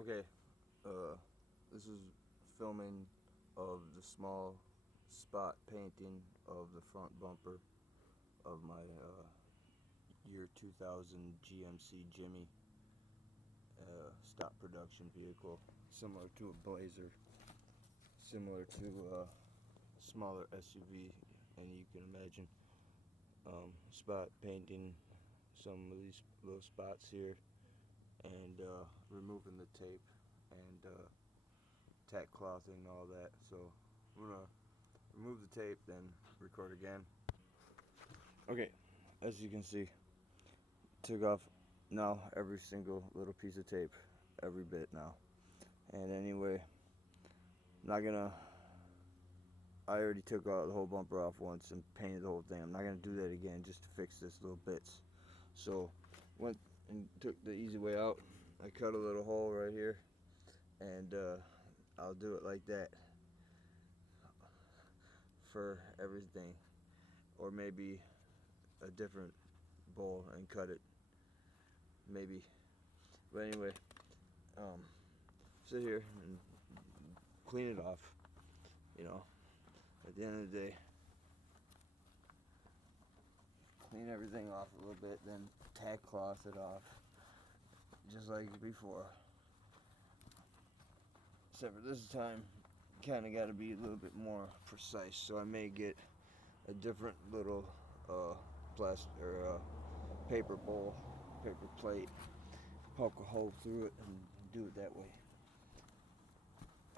Okay, this is filming of the small spot painting of the front bumper of my year 2000 GMC Jimmy stock production vehicle, similar to a Blazer, similar to a smaller SUV, and you can imagine spot painting some of these little spots here and removing the tape and tack clothing, all that. So I'm gonna remove the tape, then record again. Okay, as you can see, took off now every single little piece of tape, every bit now. And anyway, not gonna. I already took out the whole bumper off once and painted the whole thing. I'm not gonna do that again just to fix this little bits. So went and took the easy way out. I cut a little hole right here, and I'll do it like that for everything, or maybe a different bowl and cut it, maybe. But anyway, sit here and clean it off. You know, at the end of the day, clean everything off a little bit, then tack cloth it off, just like before. Except for this time, kind of got to be a little bit more precise. So I may get a different little plastic or paper bowl, paper plate, poke a hole through it, and do it that way.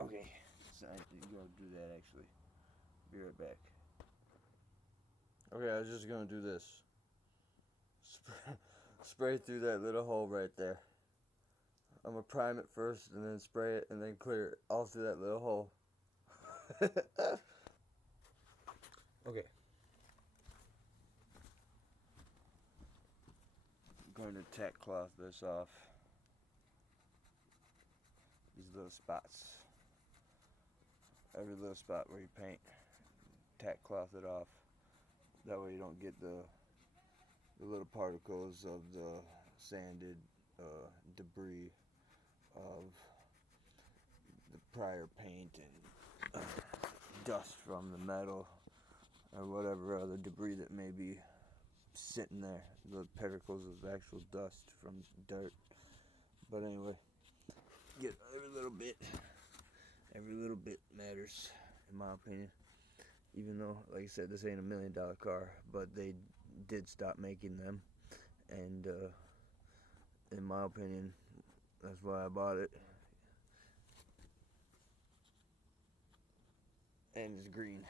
Okay, so I need to go do that actually. Be right back. Okay, I was just gonna do this. Spray through that little hole right there. I'm gonna prime it first, and then spray it, and then clear it all through that little hole. Okay. I'm going to tack cloth this off. These little spots. Every little spot where you paint, tack cloth it off. That way you don't get the little particles of the sanded debris of the prior paint and dust from the metal or whatever other debris that may be sitting there, the particles of actual dust from dirt. But anyway, get every little bit matters, in my opinion. Even though, like I said, this ain't $1 million car, but they did stop making them, and in my opinion, that's why I bought it. And it's green.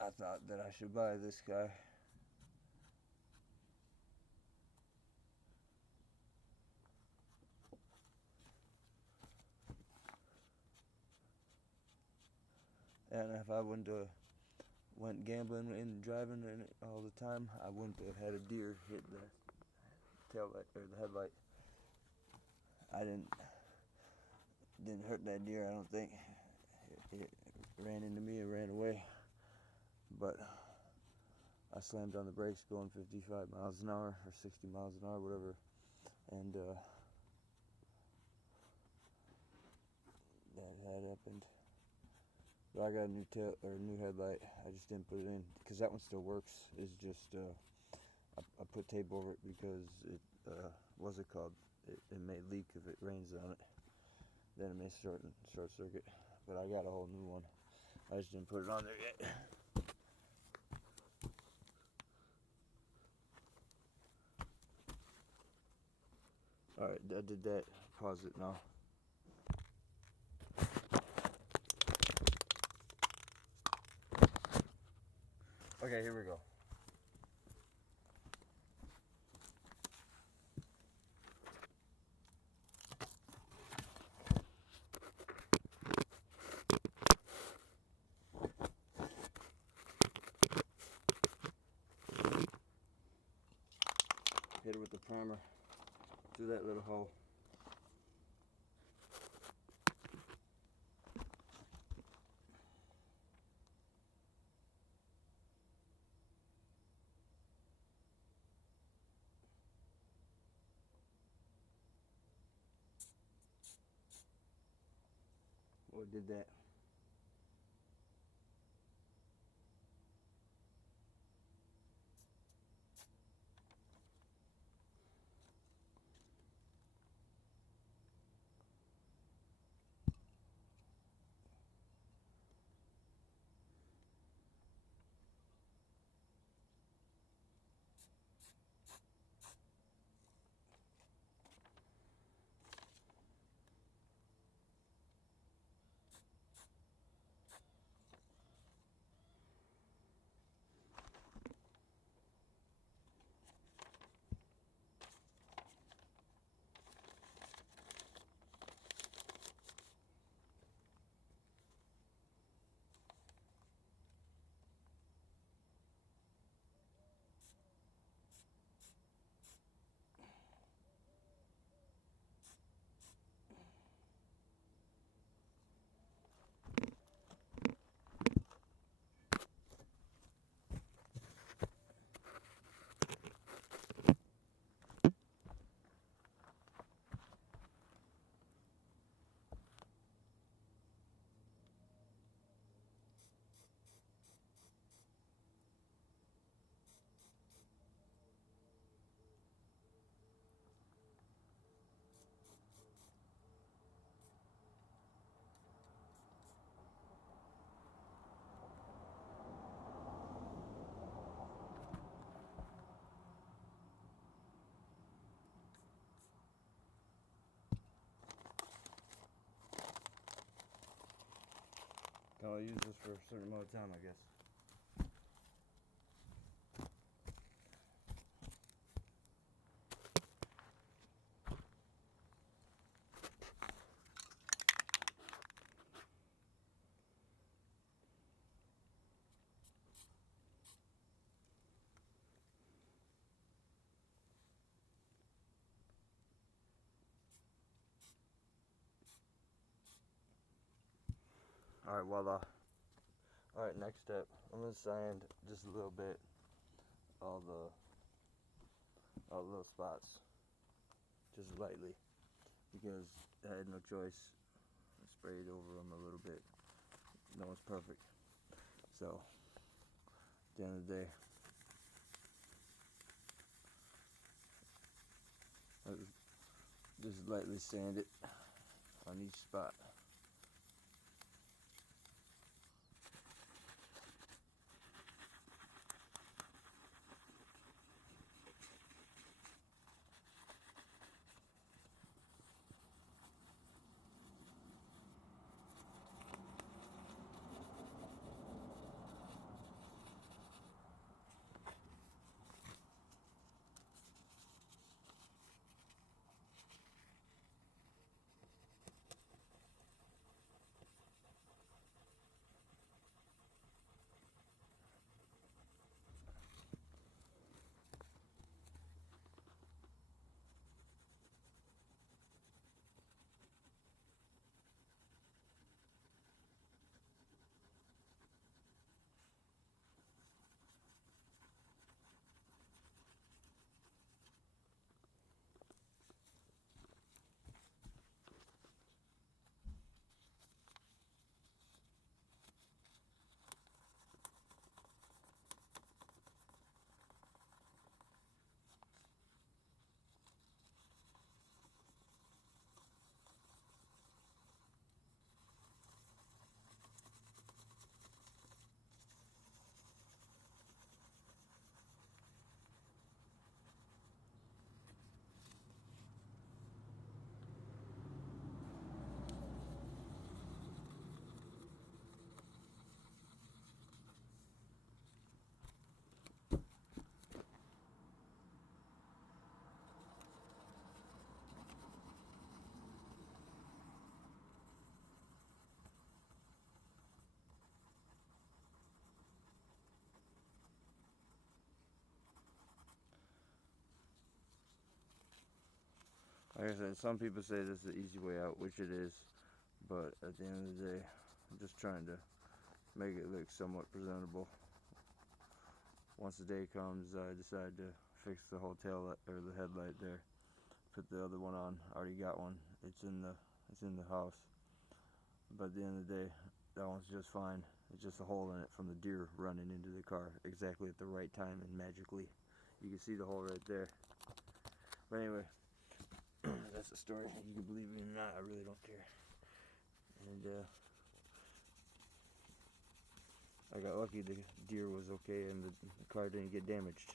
I thought that I should buy this guy. And if I wouldn't have went gambling and driving in it all the time, I wouldn't have had a deer hit the tail light or the headlight. I didn't hurt that deer, I don't think. It ran into me and ran away. But I slammed on the brakes going 55 miles an hour or 60 miles an hour, whatever. And that happened. But I got a new headlight. I just didn't put it in because that one still works. It's just I put tape over it because it what's it called? It may leak if it rains on it. Then it may short circuit. But I got a whole new one. I just didn't put it on there yet. Alright, I did that. Pause it now. Okay, here we go. Hit it with the primer through that little hole. or did that. Can I use this for a certain amount of time, I guess? Alright, voila. Alright, next step. I'm going to sand just a little bit all the little spots. Just lightly. Because I had no choice. I sprayed over them a little bit. No one's perfect. So, at the end of the day, I just lightly sand it on each spot. Like I said, some people say this is the easy way out, which it is, but at the end of the day, I'm just trying to make it look somewhat presentable. Once the day comes, I decide to fix the whole tail or the headlight there. Put the other one on. Already got one. It's in the house. but at the end of the day, that one's just fine. It's just a hole in it from the deer running into the car exactly at the right time, and magically you can see the hole right there. But anyway, that's the story. You can believe me or not, I really don't care. And I got lucky, the deer was okay and the car didn't get damaged.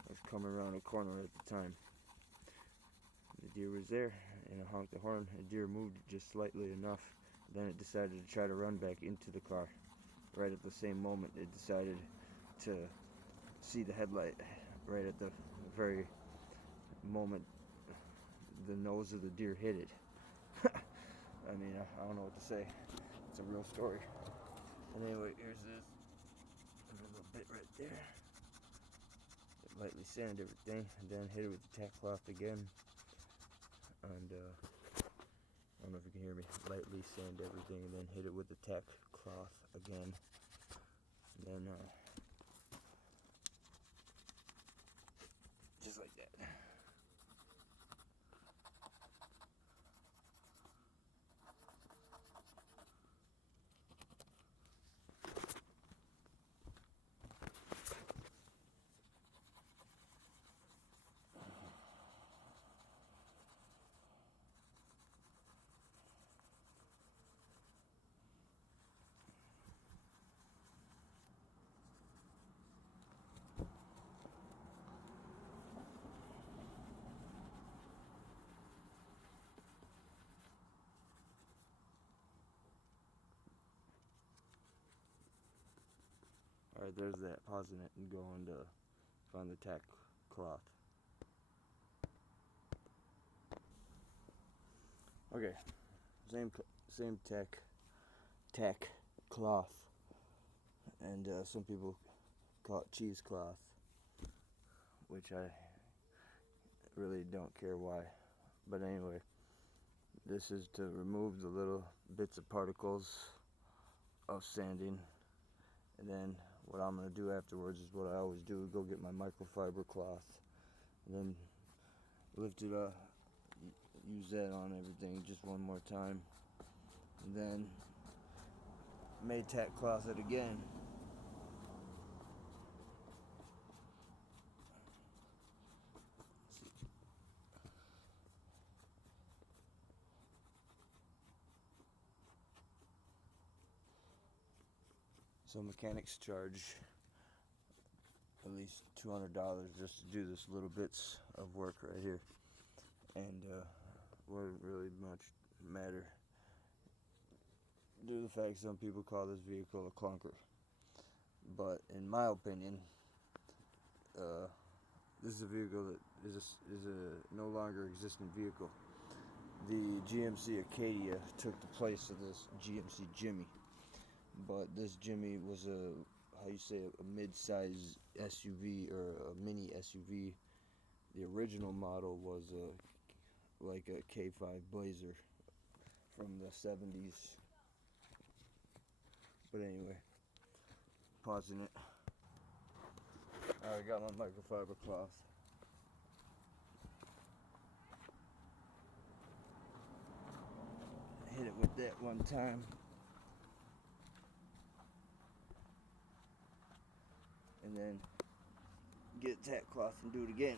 I was coming around a corner at the time. The deer was there, and I honked the horn. The deer moved just slightly enough. Then it decided to try to run back into the car. Right at the same moment, it decided to see the headlight. Right at the very moment the nose of the deer hit it. I mean, I don't know what to say. It's a real story. And anyway, here's this little bit right there. Lightly sand everything, and then hit it with the tack cloth again. And I don't know if you can hear me. Lightly sand everything, and then hit it with the tack cloth again. And then just like that. Alright, there's that. Pausing it and going to find the tack cloth. Okay, same tack cloth, and some people call it cheesecloth, which I really don't care why. But anyway, this is to remove the little bits of particles of sanding, and then what I'm going to do afterwards is what I always do: go get my microfiber cloth, and then lift it up, use that on everything just one more time, and then may tack cloth it again. So mechanics charge at least $200 just to do this little bits of work right here, and wouldn't really much matter due to the fact some people call this vehicle a clunker. But in my opinion, this is a vehicle that is a no longer existent vehicle. The GMC Acadia took the place of this GMC Jimmy, but this Jimmy was a mid-size SUV or a mini SUV. The original model was like a K5 Blazer from the 70s. But anyway, pausing it. I got my microfiber cloth. Hit it with that one time. And then get a tack cloth and do it again.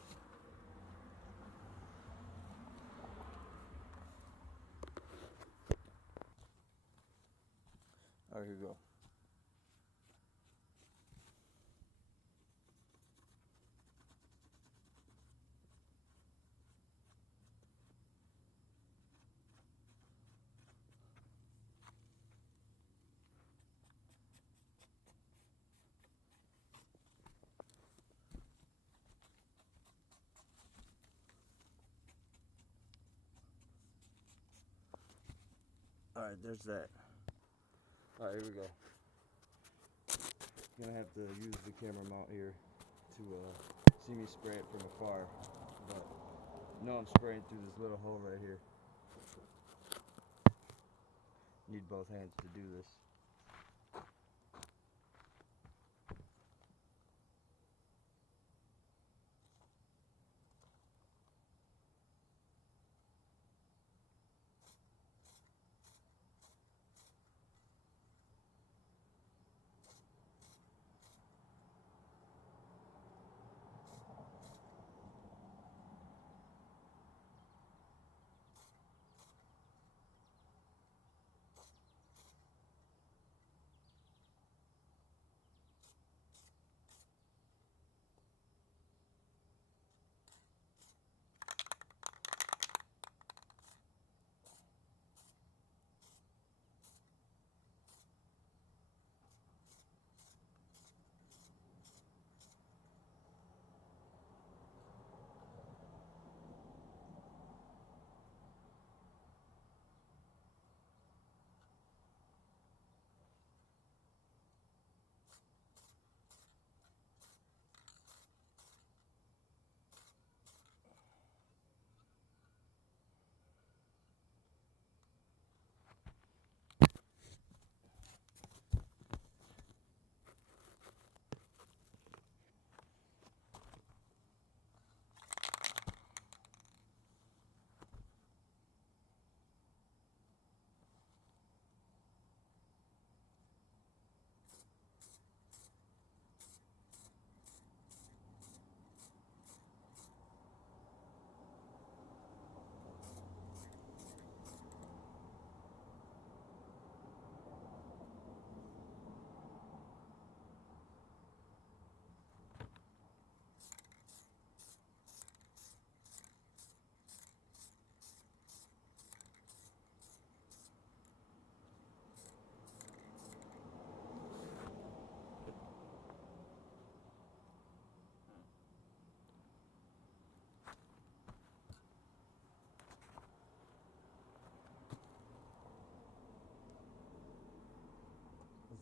Alright, here we go. Alright, there's that. Alright, here we go. Gonna have to use the camera mount here to see me spray it from afar, but you know I'm spraying through this little hole right here. Need both hands to do this.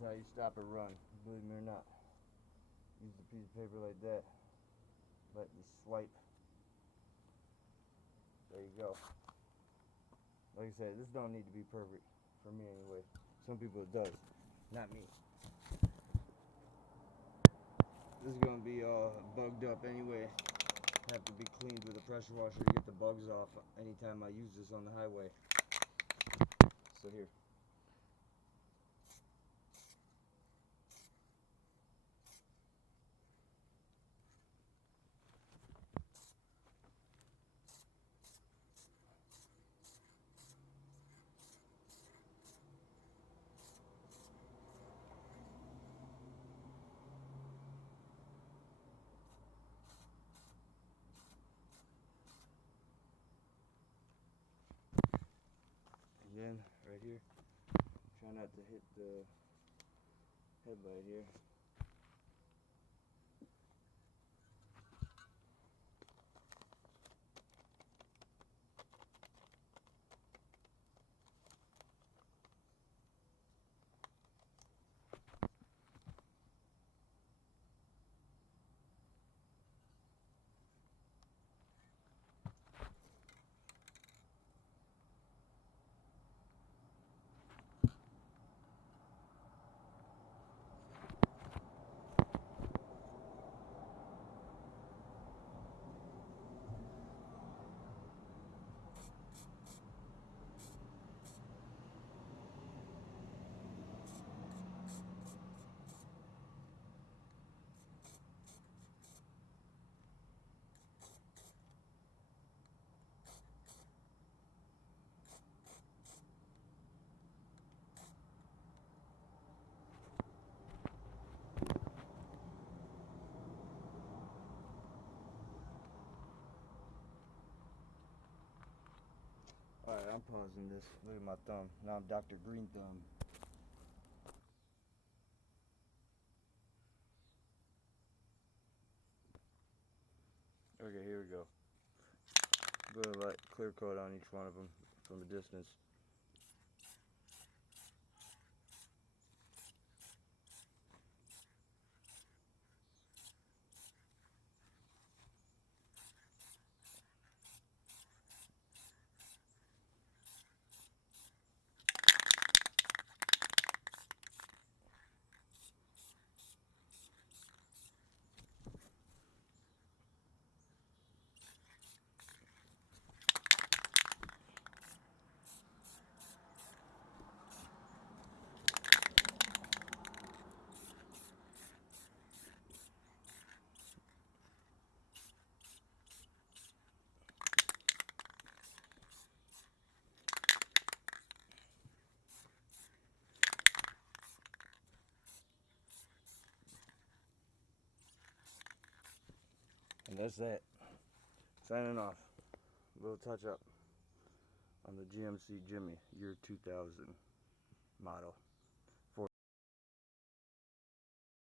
how you stop a run, believe me or not. Use the piece of paper like that. Let the swipe. There you go. Like I said, this don't need to be perfect for me anyway. Some people it does, not me. This is gonna be all bugged up anyway. Have to be cleaned with a pressure washer to get the bugs off anytime I use this on the highway. So here. Again, right here. Try not to hit the headlight here. Alright, I'm pausing this. Look at my thumb. Now I'm Dr. Green Thumb. Okay, here we go. A little light clear coat on each one of them from a distance. And that's that. Signing off. A little touch up on the GMC Jimmy, year 2000 model.